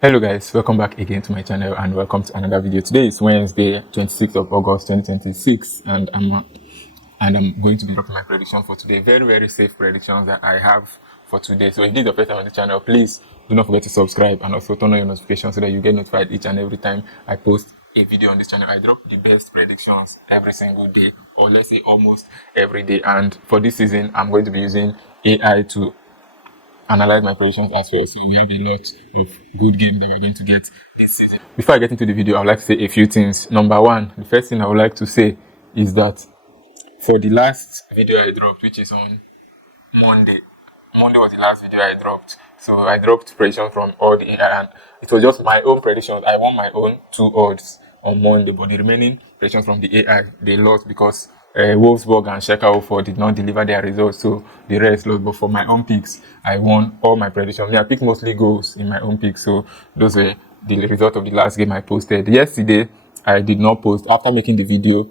Hello guys, welcome back again to my channel and welcome to another video. Today is Wednesday, 26th of August 2026 and I'm going to be dropping my prediction for today. Very safe predictions that I have for today. So if this is your first time on the channel, please do not forget to subscribe and also turn on your notifications so that you get notified each and every time I post a video on this channel. I drop the best predictions every single day, or let's say almost every day, and for this season I'm going to be using AI to analyze my predictions as well. So we have a lot of good games that we're going to get this season. Before I get into the video, I would like to say a few things. Number one, the first thing I would like to say is that for the last video I dropped, which is on Monday was the last video I dropped. So I dropped predictions from all the AI and it was just my own predictions. I won my own 2 odds on Monday, but the remaining predictions from the AI, they lost because Wolfsburg and Schalke did not deliver their results, so the rest lost. But for my own picks, I won all my predictions. I picked mostly goals in my own picks, so those were the result of the last game I posted. Yesterday, I did not post. After making the video,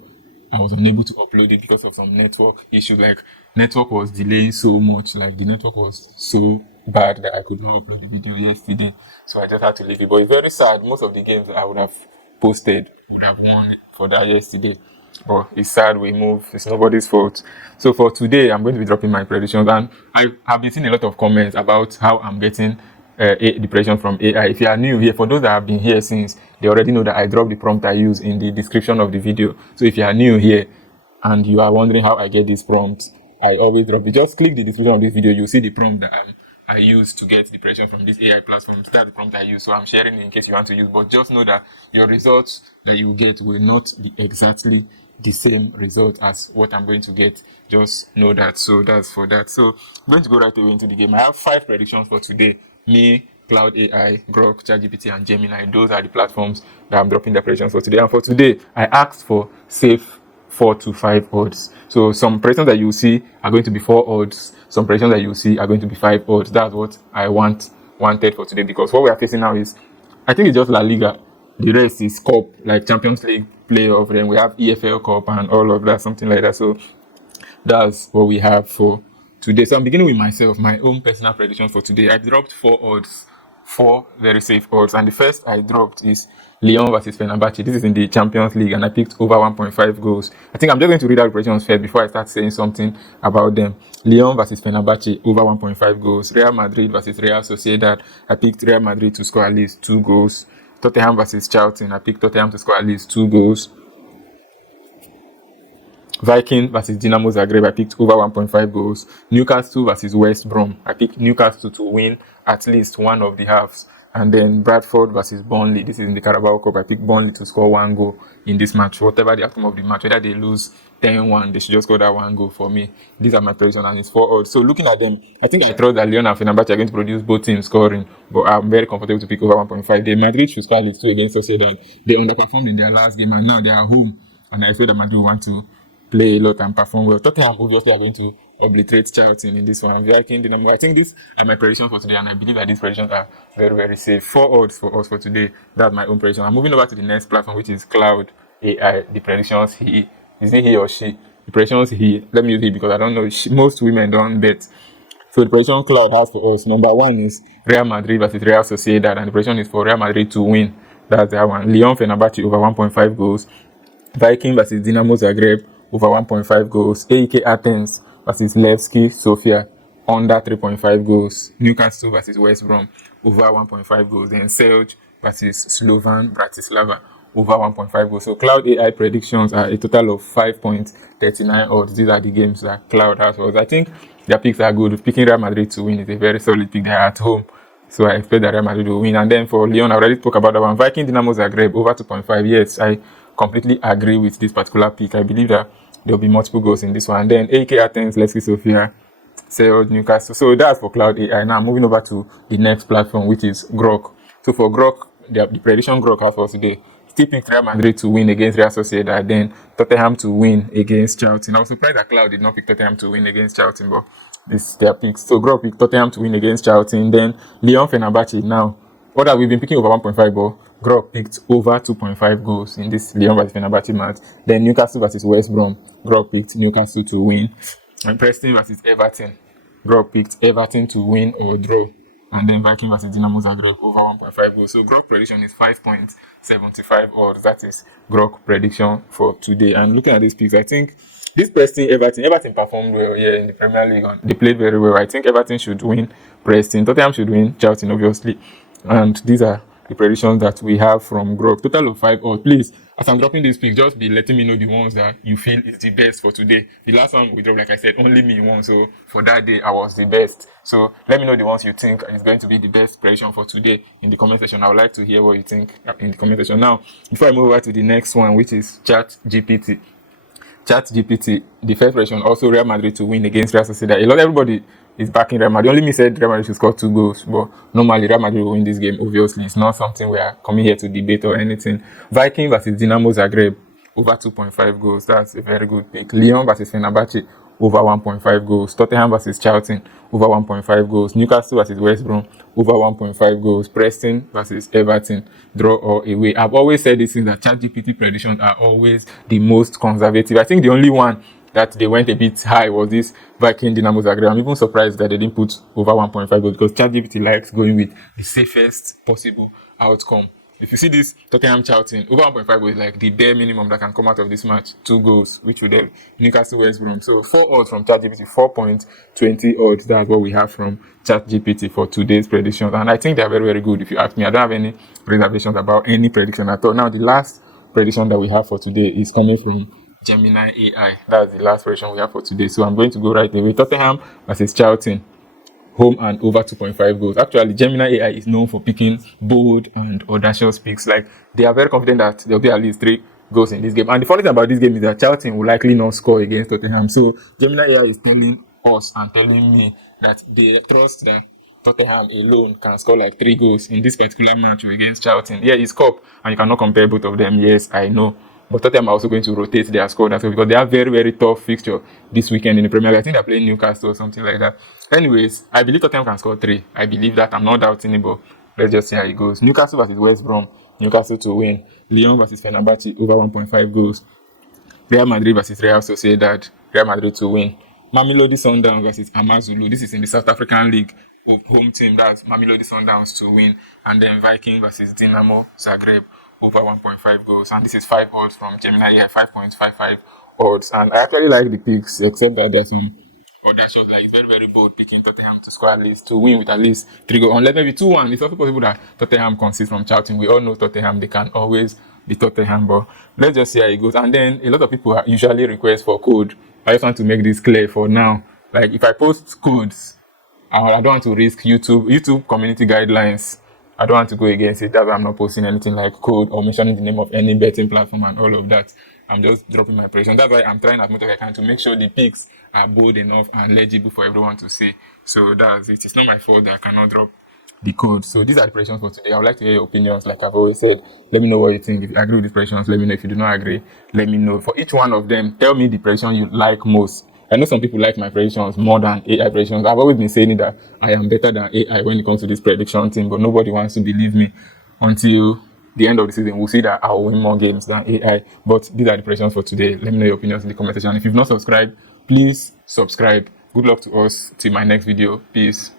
I was unable to upload it because of some network issues. Like, network was delaying so much. Like, the network was so bad that I could not upload the video yesterday. So I just had to leave it. But it's very sad. Most of the games I would have posted would have won for that yesterday. But it's sad we move. It's nobody's fault. So for today, I'm going to be dropping my predictions. And I have been seeing a lot of comments about how I'm getting the prediction from AI. If you are new here, for those that have been here since, they already know that I drop the prompt I use in the description of the video. So if you are new here and you are wondering how I get this prompt, I always drop it. Just click the description of this video. You'll see the prompt that I use to get the prediction from this AI platform. That's the prompt I use. So I'm sharing it in case you want to use. But just know that your results that you get will not be exactly the same result as what I'm going to get. Just know that. So that's for that. So I'm going to go right away into the game. I have 5 predictions for today. Me, Claude AI, Grok, ChatGPT, and Gemini. Those are the platforms that I'm dropping the predictions for today. And for today, I asked for safe 4 to 5 odds. So some predictions that you see are going to be 4 odds. Some predictions that you see are going to be 5 odds. That's what I wanted for today, because what we are facing now is, I think it's just La Liga. The rest is Cup, like Champions League playoff. Then we have EFL Cup and all of that, something like that. So that's what we have for today. So I'm beginning with myself, my own personal prediction for today. I dropped 4 odds, 4 very safe odds. And the first I dropped is Lyon versus Fenerbahce. This is in the Champions League, and I picked over 1.5 goals. I think I'm just going to read out the predictions first before I start saying something about them. Lyon versus Fenerbahce, over 1.5 goals. Real Madrid versus Real Sociedad. I picked Real Madrid to score at least 2 goals. Tottenham versus Charlton. I picked Tottenham to score at least 2 goals. Viking versus Dinamo Zagreb, I picked over 1.5 goals. Newcastle versus West Brom, I picked Newcastle to win at least one of the halves. And then Bradford versus Burnley, this is in the Carabao Cup, I picked Burnley to score 1 goal in this match. Whatever the outcome of the match, whether they lose 10-1, they should just score that 1 goal for me. These are my predictions, and it's 4 odds. So looking at them, I think I trust that Lyon and Fenerbahce are going to produce both teams scoring, but I'm very comfortable to pick over 1.5. The Madrid should score at least 2 against Sociedad. They underperformed in their last game, and now they are home, and I expect that Madrid want to play a lot and perform well. Tottenham obviously are going to obliterate Charlton in this one. Viking, Dynamo. I think these are my predictions for today, and I believe that these predictions are very safe. 4 odds for us for today. That's my own prediction. I'm moving over to the next platform, which is Claude AI. The predictions is it he or she? The predictions he. Let me use he because I don't know. Most women don't bet. So the prediction Claude has for us, number 1 is Real Madrid versus Real Sociedad, and the prediction is for Real Madrid to win. That's that one. Lyon Fenerbahce over 1.5 goals. Viking versus Dinamo Zagreb over 1.5 goals. AEK Athens versus Levski Sofia under 3.5 goals. Newcastle versus West Brom over 1.5 goals. Then Celje versus Slovan Bratislava over 1.5 goals. So Cloud AI predictions are a total of 5.39 odds. These are the games that Cloud has for us. I think their picks are good. Picking Real Madrid to win is a very solid pick. They are at home, so I expect that Real Madrid will win. And then for Lyon, I already spoke about that one. Viking Dinamo Zagreb over 2.5. Yes, I completely agree with this particular pick. I believe that there will be multiple goals in this one. And then AK Athens, Levski Sofia, Celje, Newcastle. So that's for Cloud AI. Now moving over to the next platform, which is Grok. So for Grok, the prediction Grok has for us today. Still picked Real Madrid to win against Real Sociedad, then Tottenham to win against Charlton. I was surprised that Cloud did not pick Tottenham to win against Charlton, but this is their picks. So Grok picked Tottenham to win against Charlton, then Lyon Fenerbahce. Now, what have we been picking over 1.5 goal? Grok picked over 2.5 goals in this Lyon versus Fenerbahce match. Then Newcastle versus West Brom. Grok picked Newcastle to win. And Preston versus Everton. Grok picked Everton to win or draw. And then Viking versus Dinamo Zagreb over 1.5 goals. So Grok prediction is 5.75 odds. That is Grok prediction for today. And looking at these picks, I think this Preston Everton performed well here in the Premier League. And they played very well. I think Everton should win Preston. Tottenham should win Charlton, obviously. And these are the predictions that we have from Grok. Total of 5 odds. Please, as I'm dropping this pick, just be letting me know the ones that you feel is the best for today. The last one we dropped, like I said, only me won. So for that day, I was the best. So let me know the ones you think is going to be the best prediction for today in the comment section. I would like to hear what you think in the comment section. Now, before I move over to the next one, which is ChatGPT. ChatGPT, the first prediction, also Real Madrid to win against Real Sociedad. Everybody is backing Real Madrid. Only me said Real Madrid should score 2 goals, but normally Real Madrid will win this game. Obviously, it's not something we are coming here to debate or anything. Viking versus Dinamo Zagreb over 2.5 goals. That's a very good pick. Lyon versus Fenerbahce over 1.5 goals. Tottenham versus Charlton over 1.5 goals. Newcastle versus West Brom over 1.5 goals. Preston versus Everton, draw or away. I've always said this thing that ChatGPT predictions are always the most conservative. I think the only one that they went a bit high was this Viking Dinamo Zagreb. I'm even surprised that they didn't put over 1.5 goals because ChatGPT likes going with the safest possible outcome. If you see this Tottenham Charlton, over 1.5 goals is like the bare minimum that can come out of this match. 2 goals, which would help Newcastle West Brom. So 4 odds from ChatGPT, 4.20 odds. That's what we have from ChatGPT for today's predictions. And I think they're very, very good if you ask me. I don't have any reservations about any prediction at all. Now, the last prediction that we have for today is coming from Gemini AI. That's the last prediction we have for today. So I'm going to go right away. Tottenham versus Charlton, home and over 2.5 goals. Actually, Gemini AI is known for picking bold and audacious picks. Like, they are very confident that there'll be at least 3 goals in this game. And the funny thing about this game is that Charlton will likely not score against Tottenham. So Gemini AI is telling us and telling me that they trust that Tottenham alone can score like 3 goals in this particular match against Charlton. Yeah, it's cup, and you cannot compare both of them. Yes, I know. But Tottenham are also going to rotate their squad as well because they have very, very tough fixture this weekend in the Premier League. I think they're playing Newcastle or something like that. Anyways, I believe Tottenham can score 3. I believe that. I'm not doubting it, but let's just see how it goes. Newcastle versus West Brom. Newcastle to win. Lyon versus Fenerbahce over 1.5 goals. Real Madrid versus Real Sociedad. Real Madrid to win. Mamelodi Sundowns versus Amazulu. This is in the South African League. Home team, that's Mamelodi Sundowns to win. And then Viking versus Dinamo Zagreb over 1.5 goals. And this is 5 odds from Gemini AI, 5.55 odds. And I actually like the picks, except that there's some audacious, like it's very, very bold picking Tottenham to score at least, to win with at least 3 goals. Unless maybe 2-1. It's also possible that Tottenham concedes from Charlton. We all know Tottenham, they can always be Tottenham, but let's just see how it goes. And then a lot of people usually request for code. I just want to make this clear for now. Like, if I post codes, I don't want to risk YouTube community guidelines. I don't want to go against it. That's why I'm not posting anything like code or mentioning the name of any betting platform and all of that. I'm just dropping my prediction. That's why I'm trying as much as I can to make sure the picks are bold enough and legible for everyone to see. So that's it. It's not my fault that I cannot drop the code. So these are the predictions for today. I would like to hear your opinions. Like I've always said, let me know what you think. If you agree with these predictions, let me know. If you do not agree, let me know. For each one of them, tell me the prediction you like most. I know some people like my predictions more than AI predictions. I've always been saying that I am better than AI when it comes to this prediction thing, but nobody wants to believe me until the end of the season. We'll see that I'll win more games than AI. But these are the predictions for today. Let me know your opinions in the comment section. If you've not subscribed, please subscribe. Good luck to us till my next video. Peace.